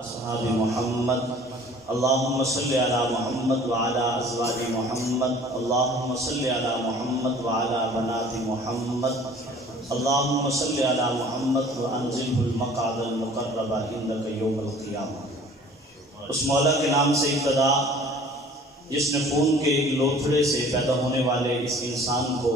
اصحاب محمد اللهم صل على محمد وعلى ازواج محمد اللهم صل على محمد وعلى بنات محمد اللهم صل على محمد وانزله المقعد المقرب عندك يوم القيامة۔ اس مولا کے نام سے ابتدا جس نے خون کے لوتھڑے سے پیدا ہونے والے اس انسان کو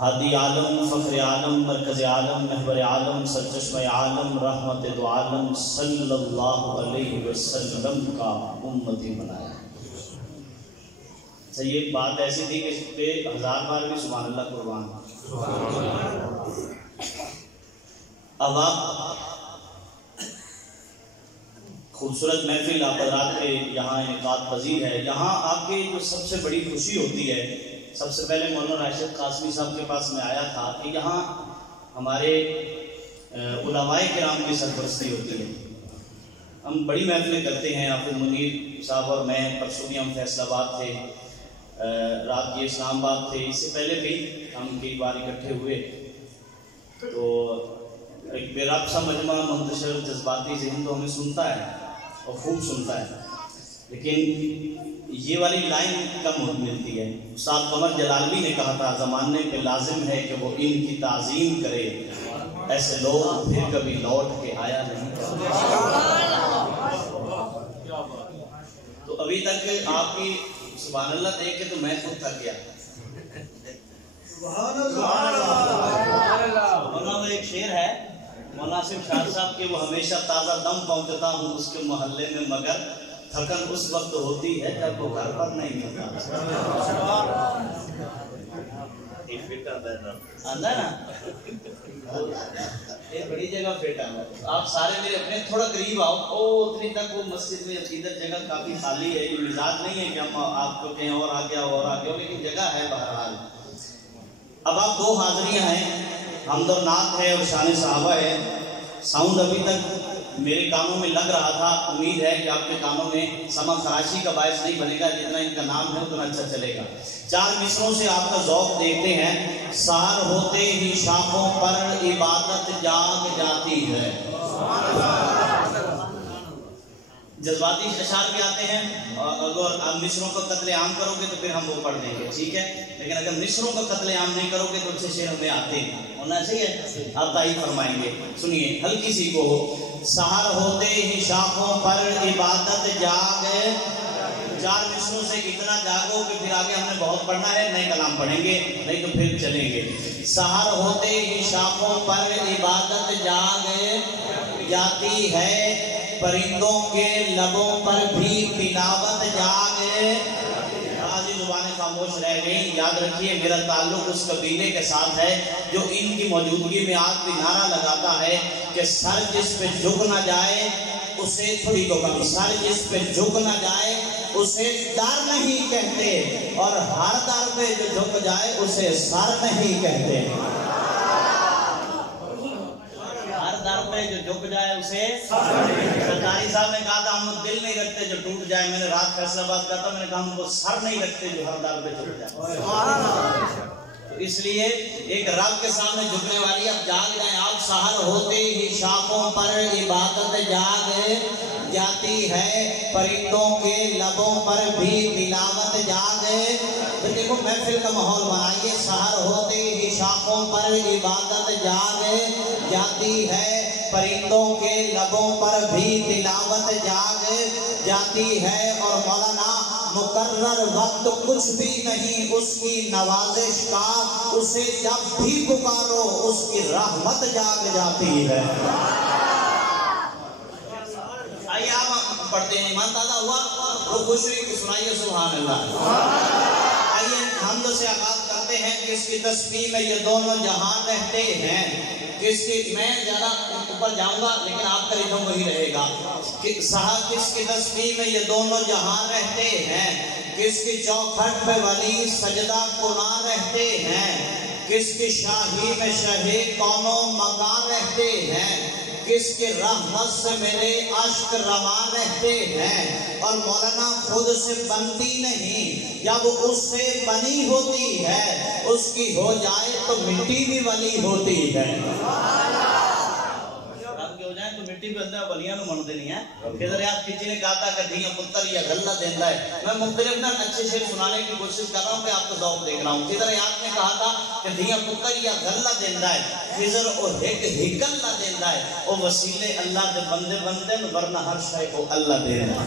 ہادی عالم، فخر عالم، مرکز عالم، محور عالم، سرچشمہ عالم، رحمت دو عالم صلی اللہ علیہ وسلم کا امتی بنایا۔ اچھا، یہ بات ایسی تھی کہ اس پہ 1000 بار بھی سبحان اللہ قربان۔ اب آپ خوبصورت محفل آپ حضرات کے یہاں انعقاد پذیر ہے، یہاں آ کے جو سب سے بڑی خوشی ہوتی ہے، سب سے پہلے مولانا راشد قاسمی صاحب کے پاس میں آیا تھا کہ یہاں ہمارے علماء کرام کی سرپرستی ہوتی ہے۔ ہم بڑی محفلیں کرتے ہیں، آپ منیر صاحب اور میں پرسوں بھی ہم فیصل آباد تھے، رات یہ اسلام آباد تھے، اس سے پہلے بھی ہم کئی بار اکٹھے ہوئے، تو ایک بے ربط سا مجمع منتشر جذباتی ذہن تو ہمیں سنتا ہے اور خوب سنتا ہے، لیکن یہ والی لائن کم ملتی ہے۔ استاد قمر جلالوی نے کہا تھا زمانے پہ لازم ہے کہ وہ ان کی تعظیم کرے، ایسے لوگ پھر کبھی لوٹ کے آیا نہیں۔ تو ابھی تک آپ کی سبحان اللہ دیکھ کے تو میں خود تھک گیا۔ مولانا میں ایک شعر ہے مولانا صاحب شاہ صاحب کے، وہ ہمیشہ تازہ دم پہنچتا ہوں اس کے محلے میں، مگر تھکن اس وقت ہوتی ہے جب وہ گھر پر نہیں ملتا۔ آندہ نا یہ بڑی جگہ فٹ آنا، آپ سارے میرے اپنے تھوڑا قریب آؤ، اتنی تک وہ مسجد میں ادھر جگہ کافی خالی ہے، یہ مزاج نہیں ہے کہ ہم آپ کو کہیں اور آگے اور آگے ہو، لیکن جگہ ہے بہرحال۔ اب آپ دو حاضریاں ہیں، حمد و نعت ہے اور شان صحابہ ہے۔ ساؤنڈ ابھی تک میرے کانوں میں لگ رہا تھا، امید ہے کہ آپ کے کانوں میں سما خراشی کا باعث نہیں بنے گا، جتنا ان کا نام ہے اتنا اچھا چلے گا۔ 4 مصروں سے آپ کا ذوق دیکھتے ہیں۔ سحر ہوتے ہی شاخوں پر عبادت جاگ جاتی ہے۔ جذباتی اشعار بھی آتے ہیں، اگر آپ مصروں کا قتل عام کرو گے تو پھر ہم وہ پڑھ دیں گے، ٹھیک ہے، لیکن اگر مصروں کا قتل عام نہیں کرو گے تو اچھے شعر ہمیں آتے ہیں، ہونا چاہیے، آپ تائید فرمائیں گے۔ سنیے ہلکی سی کو، سحر ہوتے ہی شاخوں پر عبادت جاگ، 4 مصروں سے اتنا جاگو کہ پھر آگے ہم نے بہت پڑھنا ہے، نئے کلام پڑھیں گے نہیں تو پھر چلیں گے۔ سحر ہوتے ہی شاخوں پر عبادت جاگ جاتی ہے، پرندوں کے لبوں پر بھی تلاوت جاگے۔ آج زبانیں خاموش رہ گئی۔ یاد رکھیے میرا تعلق اس قبیلے کے ساتھ ہے جو ان کی موجودگی میں آج بھی نعرہ لگاتا ہے کہ سر جس پہ جھک نہ جائے اسے تھوڑی کو کم، سر جس پہ جھک نہ جائے اسے ڈر نہیں کہتے، اور ہر در پہ جو جھک جائے اسے سر نہیں کہتے۔ در پہ جو جھک جائے اسے سرکاری صاحب نے کہا تھا ہم لوگ دل نہیں رکھتے جو ٹوٹ جائے، میں نے رات فیصلہ آباد کہا تھا، میں نے کہا ہم وہ سر نہیں رکھتے جو ہر در پہ جھک جائے۔ تو اس لیے ایک رب کے سامنے جھکنے والی اب جاگ جائیں آپ۔ سحر ہوتے ہی شاخوں پر عبادت جاگ جاتی ہے، پرندوں کے لبوں پر بھی تلاوت جاگ۔ تو دیکھو محفل کا ماحول بنائیے۔ سحر ہوتے ہی شاخوں پر عبادت جاگ جاتی ہے، پرندوں کے لبوں پر بھی تلاوت جاگ جاتی ہے، اور مولانا مقرر وقت کچھ بھی نہیں اس کی نوازش کا، اسے جب بھی پکارو اس کی رحمت جاگ جاتی ہے۔ آئیے آپ پڑھتے ہیں، ایمان تازہ ہوا، وہ خوش ہوئی کہ سنائیے سبحان اللہ۔ آئیے حمد سے آغاز کرتے ہیں کہ اس کی تسبیح میں یہ دونوں جہان رہتے ہیں۔ کس کی، میں زیادہ اوپر جاؤں گا لیکن آپ کا ریدم وہی رہے گا۔ کس کی تسبیح میں یہ دونوں جہاں رہتے ہیں، کس کی چوکھٹ پہ ولی سجدہ کناں رہتے ہیں، کس کی شاہی میں شاہی کونوں مکان رہتے ہیں، کس کے رحمت سے میرے عشق رواں رہتے ہیں، اور مولانا خود سے بنتی نہیں، جب اس سے بنی ہوتی ہے اس کی ہو جائے تو مٹی بھی ولی ہوتی ہے۔ مٹی پہ اندر ولیاں نو منتے نہیں ہیں. خضر یاد کسی نے کہا تھا کہ دھیاں پتر یا غلہ دینا ہے. میں مختلف نا اچھے شعر سنانے کی کوشش کر رہا ہوں کہ آپ کو ذوق دیکھ رہا ہوں. خضر یاد نے کہا تھا کہ دھیاں پتر یا غلہ دینا ہے. خضر او ایک ہکلہ دینا ہے. او وسیلے اللہ دے بندے بندے ورنہ ہر شے کو اللہ دے رہا.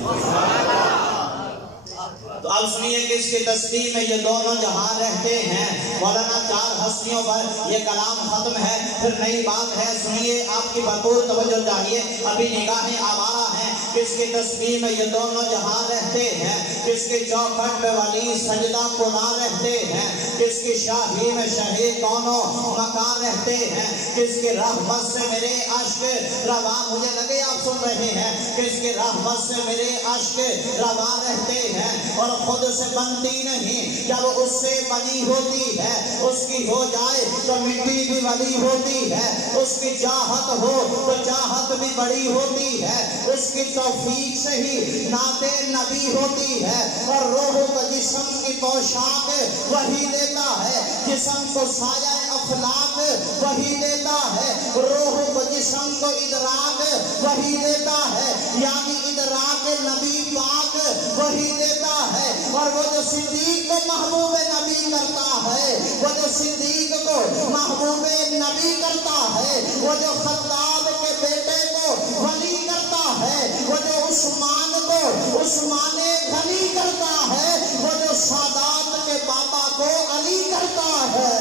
تو اب سنیے کہ اس کی تسبیح میں یہ دونوں جہاں رہتے ہیں. مولانا 4 ہستیوں پر یہ کلام ختم ہے. پھر نئی بات ہے, سنیے آپ کی بھرپور توجہ چاہیے. ابھی نگاہیں آوارہ ہیں. کس کی تسبیح میں یہ دونوں جہاں رہتے ہیں. کس کی چوکھٹ میں ولی سجدہ کنا رہتے ہیں. کس کی شاہی میں شہید دونوں مکان رہتے ہیں. کس کی رحمت سے میرے عشق رواں, مجھے لگے آپ سن رہے ہیں, کس کی رحمت سے میرے عشق رواں رہتے ہیں. اور خود سے بنتی نہیں, جب اس سے بنی ہوتی ہے. اس کی ہو جائے تو مٹی بھی ولی ہوتی ہے. اس کی چاہت ہو تو چاہت بھی بڑی ہوتی ہے. اس کی توفیق سے ہی نعت نبی ہوتی ہے. اور روح کو جسم کی پوشاک وہی دیتا ہے. جسم کو سایہ افلاک وہی دیتا ہے. روح کو جسم کو ادراک وہی دیتا ہے. یعنی ادراک نبی پاک وہی دیتا ہے. اور وہ جو صدیق کو محبوب نبی کرتا ہے, وہ جو صدیق کو محبوب نبی کرتا ہے, وہ جو خطاب کے بیٹے کو ولی کرتا ہے, وہ جو عثمان کو عثمان غنی کرتا ہے, وہ جو سادات کے بابا کو علی کرتا ہے.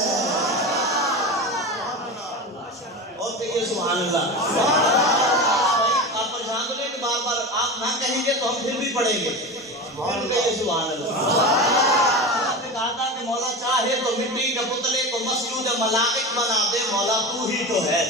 اور کہیے سبحان اللہ. آپ پریشان تو نہیں کہ بار بار آپ نہ کہیں گے تو ہم پھر بھی پڑھیں گے. سبحان اللہ. آپ نے کہا تھا کہ مولا چاہے تو مٹی کے پتلے کو مسجود ملائک بنا دے. مولا تو ہی تو ہے.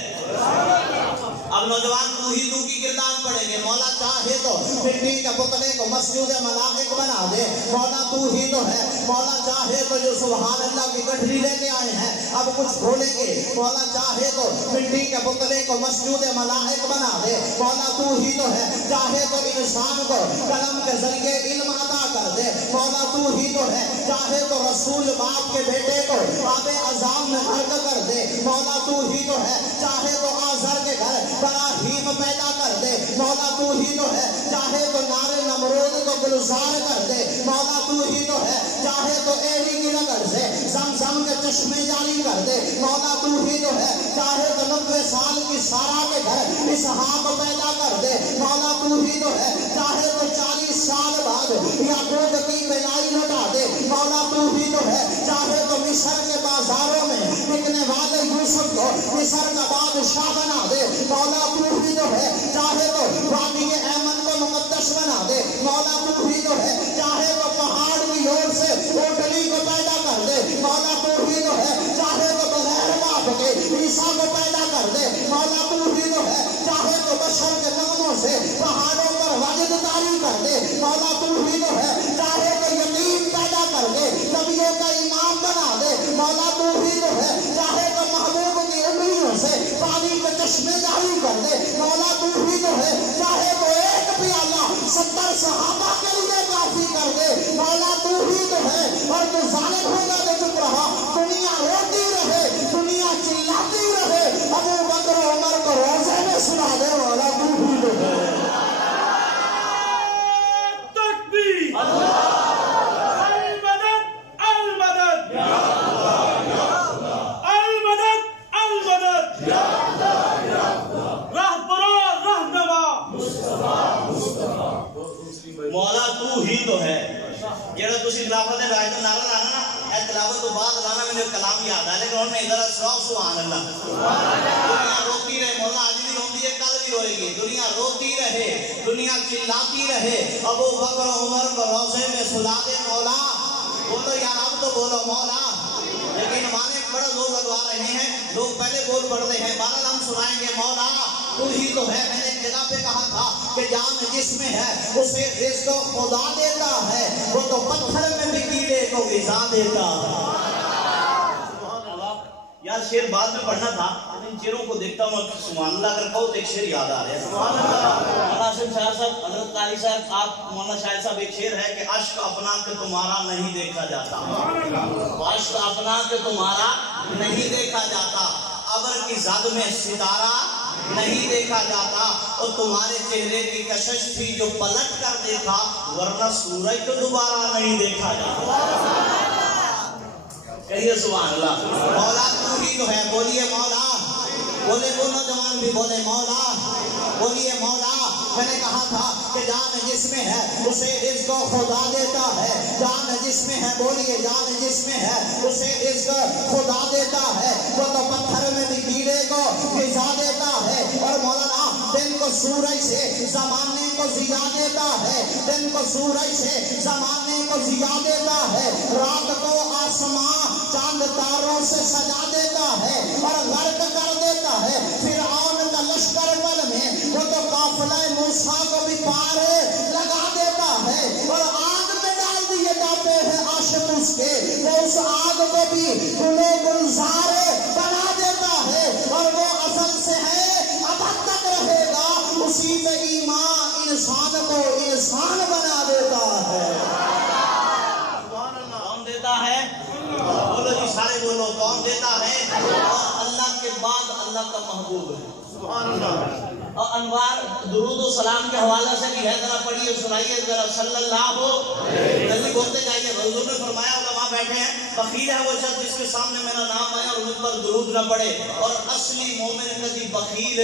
اب نوجوان تو ہی تو کی کردار پڑھیں گے. مولا چاہے تو مٹی کے پتلے کو مسجود ملائک بنا دے. مولا تو ہی تو ہے. مولا چاہے تو جو سبحان اللہ کی گٹھری لے کے آئے ہیں اب کچھ بھولیں گے. مولا چاہے تو مٹی کے پتلے کو مسجود ملائک بنا دے. مولا تو ہی تو ہے. چاہے تو انسان کو قلم کے ذریعے علم عطا کر دے. مولا تو ہی تو ہے. چاہے تو رسول باپ کے بیٹے کو آب عذاب میں غرق کر دے. مولا تو ہی تو ہے. چاہے تو آزر کے گھر براہیم پیدا کر دے. مولا تو ہی تو ہے. چاہے تو نار نمرود کو گلزار کر دے. مولا تو ہی تو ہے. چاہے تو ایڑی کی لکڑ سے زمزم کے چشمے جاری کر دے. مولا تو ہی تو ہے. چاہے تو 90 سال کی سارا کے گھر اسحاق پیدا کر دے. مولا تو ہی تو ہے. چاہے تو 40 سال بعد یعقوب کی بینائی لوٹا دے. مولا تو ہی تو ہے. چاہے تو مصر کے بازاروں میں بکنے والے یوسف کو مصر کا بادشاہ بنا دے. مولا تو ہی تو ہے. چاہے تو وادی ایمن کو مقدس بنا دے. مولا تو ہی تو ہے. چاہے تو پہاڑ کی اور سے اوٹلی کو پیدا کر دے. مولا تو ہی تو ہے. چاہے تو بغیر باپ کے عیسیٰ کو پیدا کر دے. مولا تو ہی تو ہے. چاہے تو بشر کے نغموں سے پہاڑوں پر وجد طاری کر دے. مولا تو ہی تو ہے. چاہے تو یتیم پیدا کر دے, نبیوں کا امام بنا دے. مولا تو ہی تو ہے. چاہے تو محبوب کی انگلیوں سے پانی کے چشمے جاری کر دے. مولا تو ہی تو ہے. چاہے تو ایک پیالہ 70 صحابہ کے لیے کافی کر دے. مولا تو ہی تو ہے. اور تو ظالم ہوگا تو چپ رہا. دنیا روتی رہے, دنیا چلاتی رہے, ابو بکر و عمر کو روزے میں سنا دے. مولا تو ہی تو ہے. تکبیر اللہ. مولا تو ہی تو ہے. جڑا تسی خلافت راشدہ نعرہ لانا نا, اے تلاوت تو بعد لانا مجھے کلام یاد ہے, لیکن انہوں نے ادھر سراؤ سبحان اللہ. دنیا روتی رہے. مولا آج بھی روتی ہے, کل بھی روئے گی. دنیا روتی رہے, دنیا چلاتی رہے, ابو بکر عمر کو روزے میں سلا دے. مولا بولو یار, اب تو بولو مولا. لیکن مانے بڑا زور لگوا رہے ہیں لوگ, پہلے بول پڑھتے ہیں. بہرحال ہم سنائیں گے. مولا تو ہی تو ہے. میں نے ایک جگہ پہ کہا تھا کہ جان جس میں ہے اسے رزق خدا دیتا ہے, وہ تو پتھر میں بھی کیڑے کو غذا دیتا ہے. یار شعر بعد میں پڑھنا تھا, لیکن شعروں کو دیکھتا ہوں سبحان اللہ اگر کہو تو ایک شعر یاد آ رہا ہے. سبحان اللہ. مولانا آصف شاہ صاحب, حضرت قاری صاحب, آپ مولانا شاہ صاحب, ایک شعر ہے کہ عشق اپنا کہ تمہارا نہیں دیکھا جاتا. عشق اپنا کہ تمہارا نہیں دیکھا جاتا. ابر کی زد میں ستارہ نہیں دیکھا جاتا، اور تمہارے چہرے کی کشش تھی جو پلٹ کر دیکھا، ورنہ سورج تو دوبارہ نہیں دیکھا جاتا۔ کہیے سبحان اللہ۔ مولا تو ہی تو ہے، بولیے مولا، بولے وہ نوجوان بھی بولے مولا، بولیے مولا۔ میں نے کہا تھا کہ جان جس میں ہے اسے رزق خدا دیتا ہے، جان جس میں ہے، بولیے جان جس میں ہے اسے رزق خدا دیتا ہے، وہ تو پتھر میں بھی کیڑے کو غذا دیتا ہے، اور مولانا دن کو سورج سے زمانے کو ضیا دیتا ہے، دن کو سورج سے زمانے کو ضیا دیتا ہے، رات کو آسمان چاند تاروں سے سجا دیتا ہے اور غرق کر دیتا ہے۔ فرعون کا لشکر بل میں وہ تو قافلہ موسیٰ کو بھی پار لگا دیتا ہے، اور آگ میں ڈال دیے جاتے ہیں عاشق اس کے، وہ اس آگ کو بھی گلو گلزار بنا دیتا ہے، اور وہ ازل سے ہے ابد تک رہے گا، اسی پہ ایمان انسان کو انسان بنا دیتا ہے۔ کون دیتا ہے؟ بولو جی سارے بولو، کون دیتا ہے؟ اور اللہ کے بعد اللہ کا محبوب ہے۔ سبحان اللہ۔ اور انوار درود و سلام کے حوالے سے بھی ہے، ذرا پڑھیے سنائیے ذرا، صلی اللہ جلدی بولتے جائیے۔ حضور نے فرمایا، علماء بیٹھے ہیں، بخیل ہے وہ شخص جس کے سامنے میرا نام آیا اور مجھ پر درود نہ پڑے، اور اصلی مومن کبھی بخیل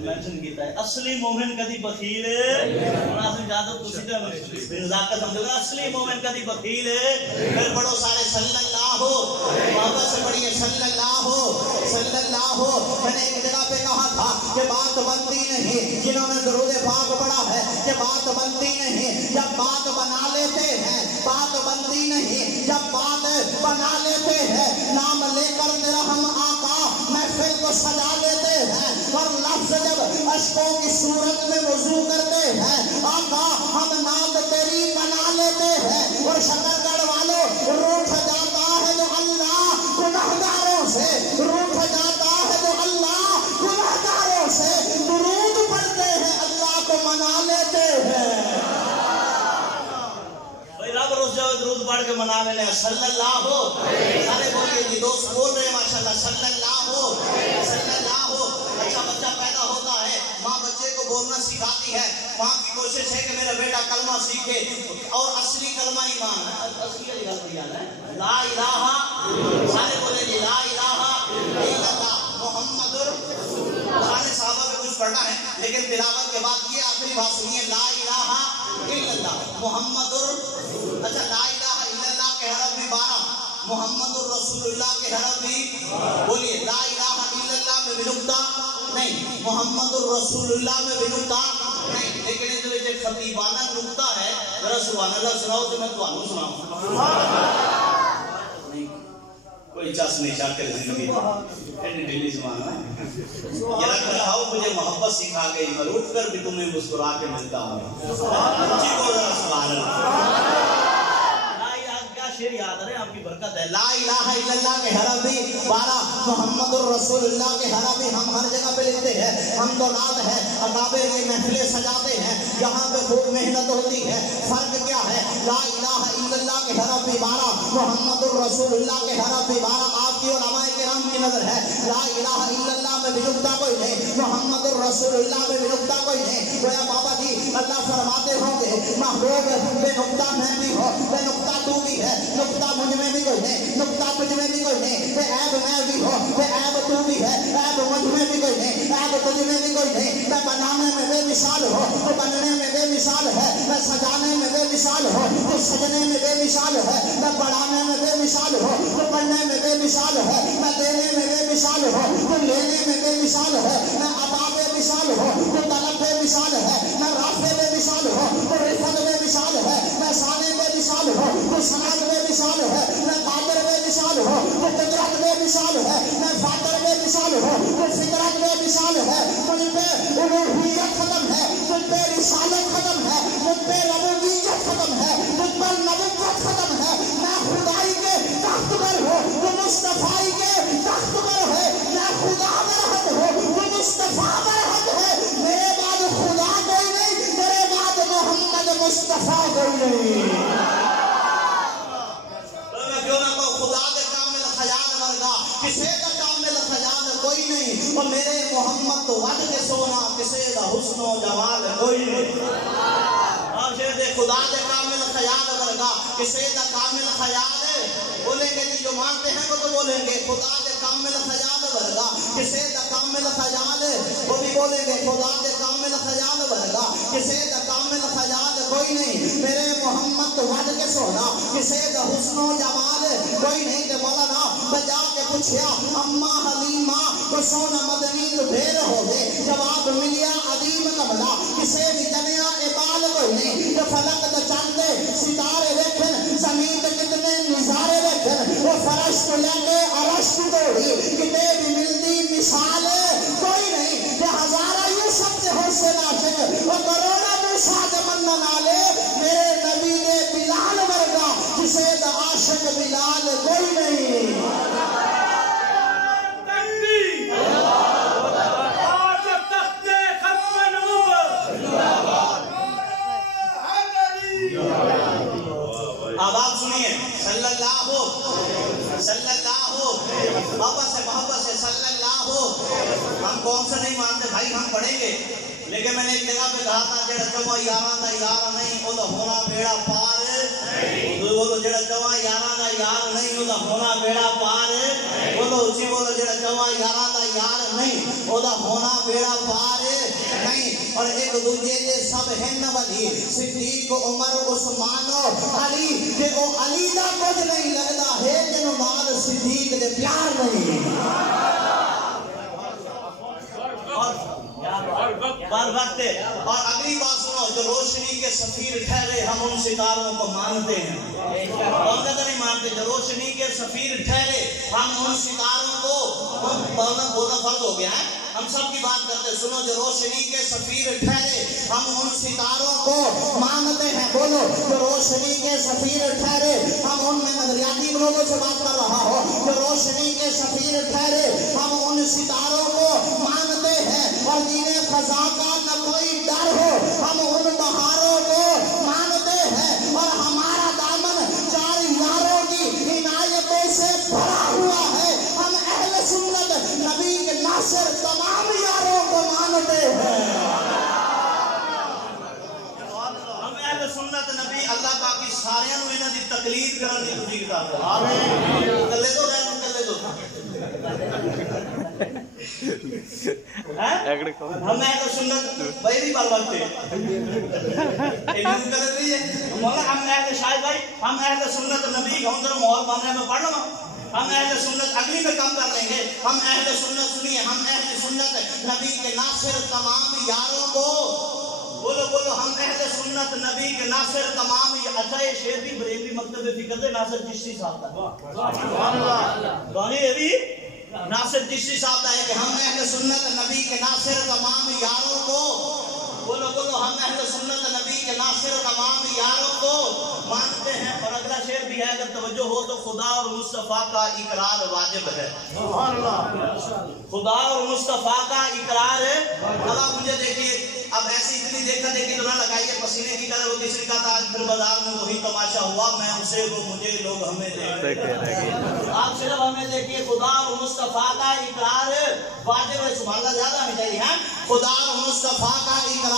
مینشن کیتا ہے، اصلی مومن کبھی بخیل مناسب جادو کسی طرح نزاکت سمجھو گا، اصلی مومن کبھی بخیل۔ پھر پڑھو سارے صلی اللہ، محبت سے پڑھیے صلی اللہ، صلی اللہ۔ میں نے ایک جگہ پہ کہا تھا کہ بات بنتی نہیں، جنہوں نے درود پاک پڑھا ہے کہ بات بنتی نہیں، جب بات بنا لیتے ہیں بات بنتی نہیں، جب بات بنا لیتے ہیں نام لے کر تیرا ہم آقا محفل کو سجا لیتے ہیں، اور لفظ جب اشکوں کی صورت میں وضو کرتے ہیں آقا ہم نام تیری بنا لیتے ہیں، اور شکر گڑھ والوں روٹھ جاتا ہے جو اللہ گنہگاروں سے، روٹھ جاتا ہے جو اللہ گنہگاروں سے، درود پڑھتے ہیں اللہ کو منا لیتے ہیں۔ بھائی رب روز جاؤ درود پڑھ کے منا لینے، صلی اللہ ہو، سارے بولیے جی، دوست بول رہے ہیں ماشاءاللہ، صلی اللہ ہو، صلی اللہ ہو۔ اچھا بچہ پیدا ہوتا ہے، ماں بچے کو بولنا سکھاتی ہے، ماں کی کوشش ہے کہ میرا بیٹا کلمہ سیکھے، اور اصلی کلمہ ایمان ہے، اصلی ایمان ہے لا الہ، سارے بولے جی لا الہ الا اللہ محمد رسول اللہ۔ سارے صحابہ میں کچھ پڑھنا ہے، لیکن تلاوت کے بعد یہ آخری بات سنیے، لا الہ الا اللہ محمد اچھا لا الہ الا اللہ کے حرف بھی 12، محمد الرسول اللہ کے حرف بھی، بولیے لا الہ الا اللہ میں بھی نقطہ نہیں، محمد الرسول اللہ میں بھی نقطہ نہیں، لیکن اس میں ایک خطیبانہ نقطہ ہے، ذرا سبحان اللہ سناؤ تو میں تمہیں سناؤں۔ کوئی چاس نہیں چاہتے زندگی میں ڈیلی زبان ہے، یہ رکھ رکھاؤ مجھے محبت سکھا گئی، میں اٹھ کر بھی تمہیں مسکرا کے ملتا ہوں۔ جی کو ذرا سبحان اللہ۔ شیر یاد رہے، آپ کی برکت ہے۔ لا الہ الا اللہ کے حرف بھی 12، محمد الرسول اللہ کے حرف بھی ہم ہر جگہ پہ لکھتے ہیں، ہم تو نعت ہے، اکابر کی محفلیں سجاتے ہیں، یہاں پہ خوب محنت ہوتی ہے، فرق کیا ہے؟ لا الہ الا اللہ کے حرف بھی 12، محمد الرسول اللہ کے حرف بھی 12۔ آپ کی علماء کرام کی نظر ہے لا الہ الا اللہ میں بھی نقطہ کوئی نہیں، محمد الرسول اللہ میں بھی نقطہ کوئی نہیں۔ گویا بابا جی اللہ فرماتے ہوں گے محبوب بے نقطہ میں بھی ہو، بے نقطہ تو بھی ہے، نقطہ مجھ میں بھی کوئی نہیں، نقطہ تجھ میں بھی کوئی نہیں، بے عیب میں بھی ہو، بے عیب تو بھی ہے، عیب مجھ میں بھی کوئی نہیں، عیب تجھ میں بھی کوئی نہیں۔ میں بنانے میں بے مثال ہو تو بننے میں بے مثال ہے، میں سجانے میں بے مثال ہو تو سجنے میں بے مثال ہے، میں بڑھانے میں بے مثال ہو تو بڑھنے میں بے مثال ہے، میں دینے میں بے مثال ہو تو لینے میں بے مثال ہے، میں عطا بے مثال ہو تو طلب بے مثال ہے، میں رافع بے مثال ہو تو رفعت بے مثال ہے، میں ثانی بے مثال ہو تو سند بے مثال ہے، میں قادر بے مثال ہو تو قدرت بے مثال ہے، میں فاطر بے مثال ہو تو فطرت بے مثال ہے۔ مجھ پہ الوہیت ختم ہے، مجھ پہ رسالت ختم ہے، مجھ پہ ربوبیت ختم ہے، مجھ پر نبوت ختم ہے، میں خدائی کے تخت پر ہوں تو مصطفی کے تخت پر ہے، میں خدا برحق ہوں تو مصطفیٰ برحق ہے، میرے بعد خدا کوئی نہیں، میرے بعد محمد مصطفیٰ کوئی نہیں۔ کیوں نہ خدا کے کامل خیال ورگا کسی کا کامل خیال کوئی نہیں، اور میرے محمد محمد ود کے سونا کسے دا حسن و جمال کوئی نہیں. آپ شیر دے خدا دے کامل خیال ورگا کسے دا کامل خیال ہے. بولیں گے جی جو مانتے ہیں وہ تو بولیں گے خدا دے کامل خیال ورگا کسے دا کامل خیال ہے. وہ بھی بولیں گے خدا دے کامل خیال ورگا کسے دا کامل خیال کوئی نہیں. میرے محمد ود کے سونا کسے دا حسن و جمال کوئی نہیں. کہ مولانا بجا کے پوچھیا اما حلیمہ کو سونا مدنی تو ڈھیر ہو گئے. جواب ملیا عظیم کملا کسے بھی جنیا اقبال کوئی نہیں. کہ فلک دا چاندے ستارے دیکھن زمین تے کتنے نظارے دیکھن وہ فرش کو لے کے عرش کو دوڑی کتے بھی ملتی مثال کوئی نہیں. کہ ہزارہ یوسف تے حسن عاشق وہ کروڑا موسیٰ دے منن والے میرے نبی دے بلال ورگا کسے دا عاشق بلال کوئی نہیں. اب آپ سنیے صلی اللہ محبت سے صلی اللہ. ہم قوم سے نہیں مانتے بھائی, ہم پڑھیں گے, لیکن میں نے ایک جگہ پہ کہا تھا جڑا چوا یاراں دا یار نہیں او دا ہونا بیڑا پار نہیں. بولو جڑا چوا یاراں دا یار نہیں او دا ہونا بیڑا پار. بولو اسی بولو جڑا چوا یاراں دا یار نہیں او دا ہونا بیڑا پار نہیں. اور ایک دوجے دے سب ہن ولی صدیق عمر عثمان علی کہ او علی دا کچھ نہیں لگدا ہے جنوں نال صدیق دے پیار نہیں. بار وقت ہے. اور اگلی بات سنو, جو روشنی کے سفیر ٹھہرے ہم ان ستاروں کو مانتے ہیں. اور کہتا نہیں مانتے, جو روشنی کے سفیر ٹھہرے ہم ان ستاروں کو بولنا فرض ہو گیا ہے, ہم سب کی بات کرتے. سنو, جو روشنی کے سفیر ٹھہرے ہم ان ستاروں کو مانتے ہیں. بولو, جو روشنی کے سفیر ٹھہرے ہم ان میں نظریاتی لوگوں سے بات کر رہا ہو. جو روشنی کے سفیر ٹھہرے ہم ان ستاروں کو مانتے ہیں. اور جنہیں خزاں کا نہ کوئی ڈر ہو ہم ان بہاروں کو مانتے ہیں. اور ہمارا دامن چار یاروں کی عنایتوں سے بھرا ہوا ہے. ہم اہل سنت نبی کے ناصر تمام یاروں کو مانتے ہیں. ہم اہل سنت نبی اللہ پاک کی سارے نو انہاں دی تقلید کرن دی توفیق عطا فرمائے. آمین. کلے تو رہن کلے تو ہم اہل سنت بھائی بھی بال وقت ہے مولا. ہم اہل شاہد بھائی ہم اہل سنت نبی ہم ذرا ماحول بننے میں پڑھ لوں. ہم اہل سنت اگلی میں کم کر لیں گے. ہم اہل سنت سنیے, ہم اہل سنت نبی کے ناصر تمام یاروں کو. بولو بولو, ہم اہل سنت نبی کے ناصر تمام. اچھا یہ شعر بھی بریلوی مکتب فکر دے ناصر چشتی صاحب کا گانے یہ بھی ناصر چشتی صاحب کا ہے کہ ہم اہل سنت نبی کے ناصر تمام یاروں کو. بولو بولو, ہم اہل سنت نبی کے ناصر تمام یاروں کو مانتے ہیں. اور اگلا شعر بھی ہے, اگر توجہ ہو تو خدا اور مصطفیٰ کا اقرار واجب ہے. خدا اور مصطفیٰ کا اقرار ہے. اب آپ مجھے دیکھیے, اب ایسی اتنی دیکھا دیکھی تو نہ لگائیے پسینے کی طرح. وہ کسی کا تھا آج پھر بازار میں وہی تماشا ہوا, میں اسے وہ مجھے لوگ ہمیں دیکھتے ہیں. آپ صرف ہمیں دیکھیے, خدا اور مصطفیٰ کا اقرار واجب ہے. سبحان اللہ, زیادہ ہمیں چاہیے ہیں. خدا اور مصطفیٰ کا اقرار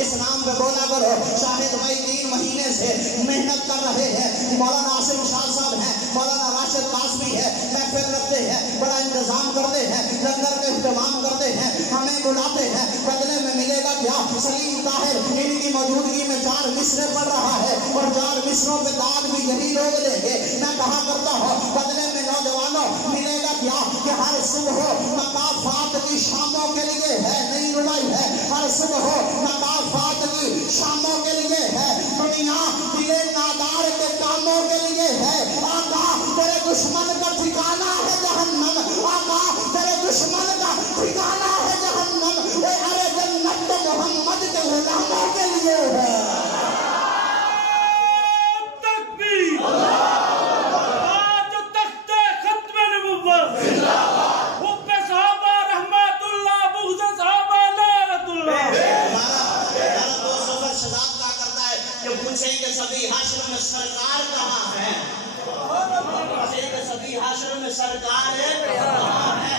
اس نام پہ بولا کرو. شاہد بھائی 3 مہینے سے محنت کر رہے ہیں. مولانا عاصم شاہ صاحب ہیں, مولانا راشد قاسمی ہے, محفل رکھتے ہیں, بڑا انتظام کرتے ہیں, لنگر کا اہتمام کرتے ہیں, ہمیں بلاتے ہیں. بدلے میں ملے گا کیا؟ سلیم طاہر ان کی موجودگی میں 4 مصرے پڑھ رہا ہے, اور 4 مصروں پہ داد بھی یہی لوگ دیں گے. میں کہا کرتا ہوں, بدلے میں نوجوانوں ملے گا کیا کہ ہر صبح مقافات کی شاموں کے لیے ہے, نئی روائی ہے. ہر صبح مقافات کی شاموں کے لیے ہے. دنیا دل نادار کے کاموں کے لیے ہے. آقا تیرے دشمن کا ٹھکانہ ہے جہنم. آقا تیرے دشمن کا ٹھکانہ ہے جہنم. ارے جنت تو محمد کے غلاموں کے لیے ہے. سبھی حشر میں سرکار کہاں ہے؟ سبھی حشر میں سرکار کہاں ہے؟